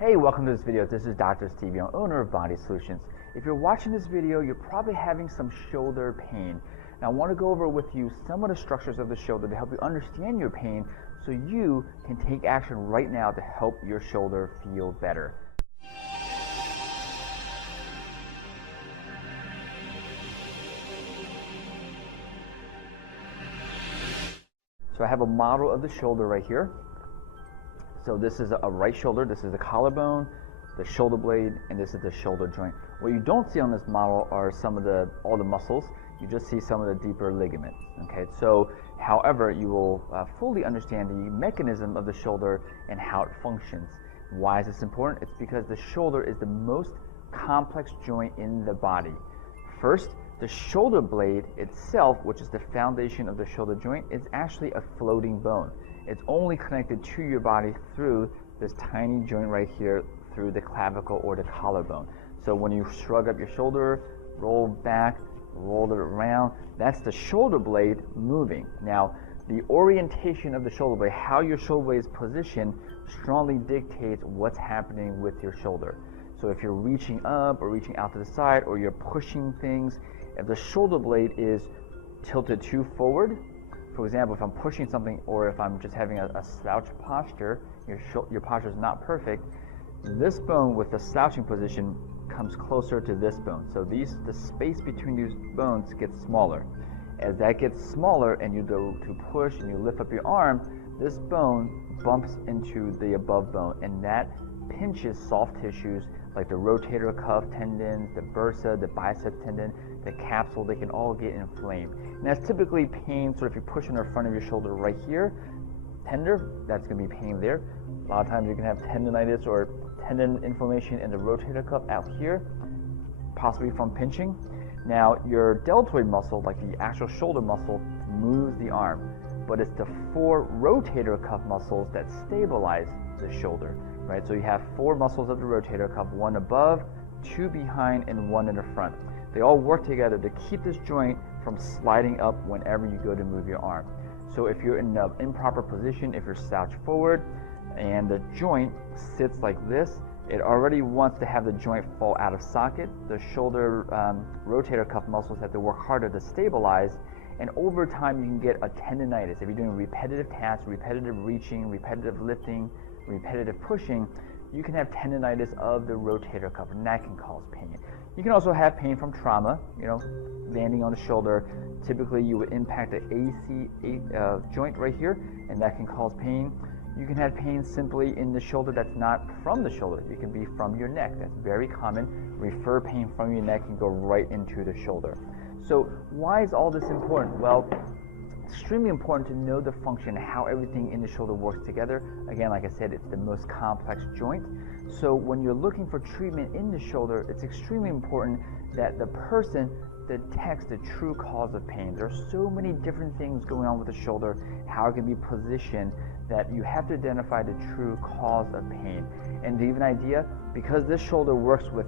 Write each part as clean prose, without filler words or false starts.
Hey, welcome to this video. This is Dr. Steve Young, owner of Body Solutions. If you're watching this video, you're probably having some shoulder pain. Now I want to go over with you some of the structures of the shoulder to help you understand your pain so you can take action right now to help your shoulder feel better. So I have a model of the shoulder right here. So this is a right shoulder, this is the collarbone, the shoulder blade, and this is the shoulder joint. What you don't see on this model are all the muscles. You just see some of the deeper ligaments. Okay, so however, you will fully understand the mechanism of the shoulder and how it functions. Why is this important? It's because the shoulder is the most complex joint in the body. First, the shoulder blade itself, which is the foundation of the shoulder joint, is actually a floating bone. It's only connected to your body through this tiny joint right here, through the clavicle or the collarbone. So when you shrug up your shoulder, roll back, roll it around, that's the shoulder blade moving. Now, the orientation of the shoulder blade, how your shoulder blade is positioned, strongly dictates what's happening with your shoulder. So if you're reaching up or reaching out to the side, or you're pushing things, if the shoulder blade is tilted too forward, for example, if I'm pushing something, or if I'm just having a slouch posture, your posture is not perfect, this bone with the slouching position comes closer to this bone. So the space between these bones gets smaller. As that gets smaller and you go to push and you lift up your arm, this bone bumps into the above bone, and that pinches soft tissues like the rotator cuff tendons, the bursa, the bicep tendon, the capsule. They can all get inflamed. And that's typically pain, so if you push on the front of your shoulder right here, tender, that's going to be pain there. A lot of times you can have tendonitis or tendon inflammation in the rotator cuff out here, possibly from pinching. Now, your deltoid muscle, like the actual shoulder muscle, moves the arm, but it's the 4 rotator cuff muscles that stabilize the shoulder, right? So you have 4 muscles of the rotator cuff, 1 above, 2 behind, and 1 in the front. They all work together to keep this joint from sliding up whenever you go to move your arm. So if you're in an improper position, if you're slouched forward and the joint sits like this, it already wants to have the joint fall out of socket. The shoulder rotator cuff muscles have to work harder to stabilize, and over time you can get a tendonitis. If you're doing repetitive tasks, repetitive reaching, repetitive lifting, repetitive pushing, you can have tendonitis of the rotator cuff, and that can cause pain. You can also have pain from trauma, landing on the shoulder. Typically you would impact the AC joint right here, and that can cause pain. You can have pain simply in the shoulder that's not from the shoulder. It can be from your neck. That's very common. Refer pain from your neck and go right into the shoulder. So why is all this important? Well, it's extremely important to know the function, how everything in the shoulder works together. Again, like I said, it's the most complex joint. So when you're looking for treatment in the shoulder, it's extremely important that the person detects the true cause of pain. There are so many different things going on with the shoulder, how it can be positioned, that you have to identify the true cause of pain. And to give an idea, because this shoulder works with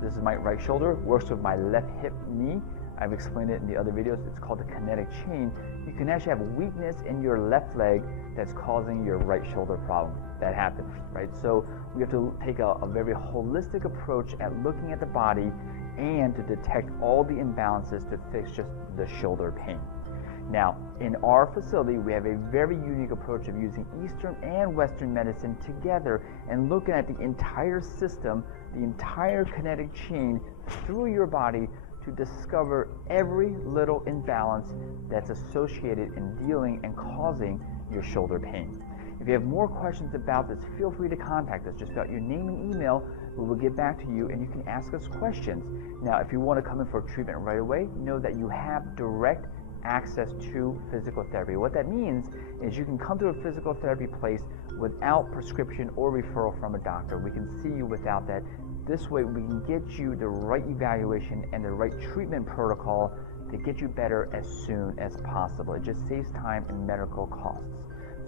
this is my right shoulder, works with my left hip knee, I've explained it in the other videos, it's called the kinetic chain. You can actually have weakness in your left leg that's causing your right shoulder problem. That happens, right? So we have to take a very holistic approach at looking at the body and to detect all the imbalances to fix just the shoulder pain. Now, in our facility, we have a very unique approach of using Eastern and Western medicine together and looking at the entire system, the entire kinetic chain through your body to discover every little imbalance that's associated in dealing and causing your shoulder pain. If you have more questions about this, feel free to contact us. Just got your name and email. We will get back to you and you can ask us questions. Now, if you want to come in for treatment right away, know that you have direct access to physical therapy. What that means is you can come to a physical therapy place without prescription or referral from a doctor. We can see you without that. This way we can get you the right evaluation and the right treatment protocol to get you better as soon as possible. It just saves time and medical costs.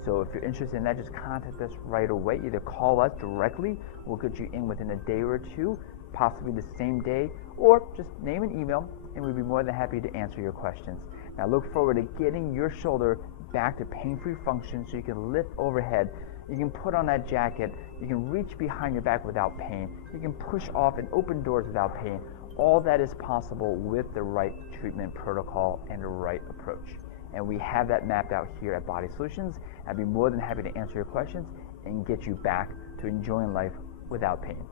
So if you're interested in that, just contact us right away. Either call us directly, we'll get you in within a day or two, possibly the same day, or just name and email, and we'd be more than happy to answer your questions. Now look forward to getting your shoulder back to pain-free function so you can lift overhead. You can put on that jacket. You can reach behind your back without pain. You can push off and open doors without pain. All that is possible with the right treatment protocol and the right approach. And we have that mapped out here at Body Solutions. I'd be more than happy to answer your questions and get you back to enjoying life without pain.